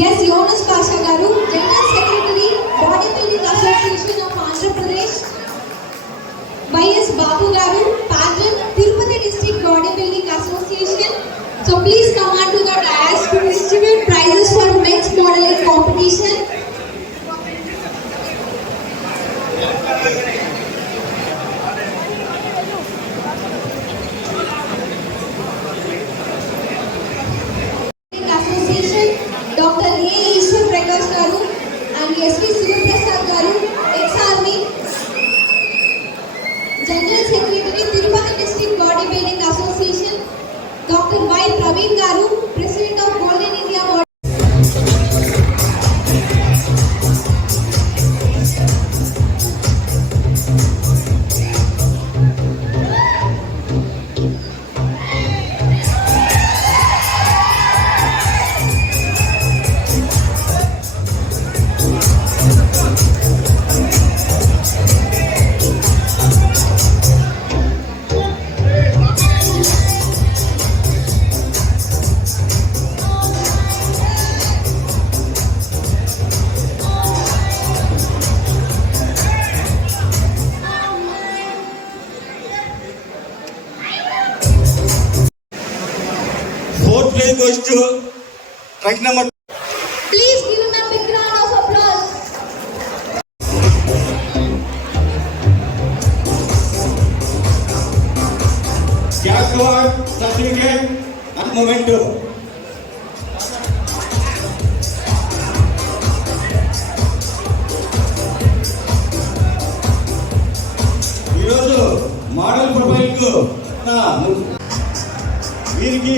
Yes యోనస్ Pasha గారు general secretary body building association of Andhra Pradesh Y S Babu గారు పాజన్ Tirupati district body building association so please come on to the dais to distribute prizes for men's modelling competition BSP CM के साथ एक साल में। General secretary Tirupati Fourth place goes to track number please give him a big round of applause Cash Award, certificate and memento. ఈరోజు model ప్రొఫైల్కు गिरगी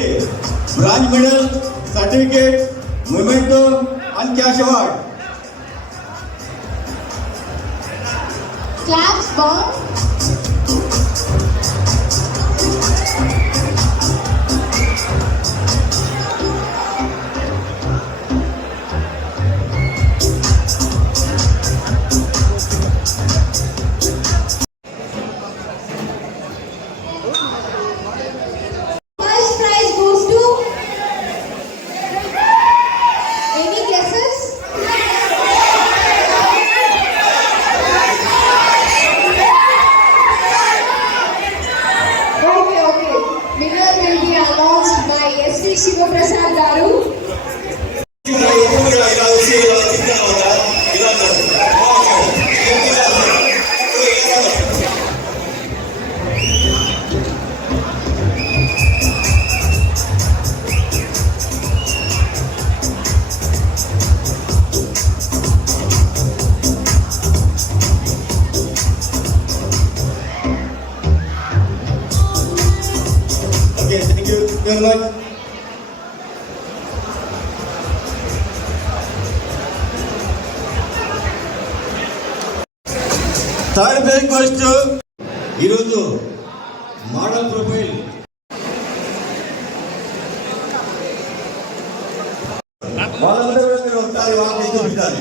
bronze medal certificate memento आणि cash award class bomb. Thank you third breakfast ఈరోజు model profile. వాళ్ళందరూ కూడా మీరు ఒకసారి వాళ్ళకి చూపించాలి.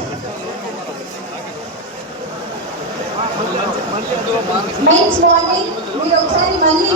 మీరు ఒకసారి మళ్ళీ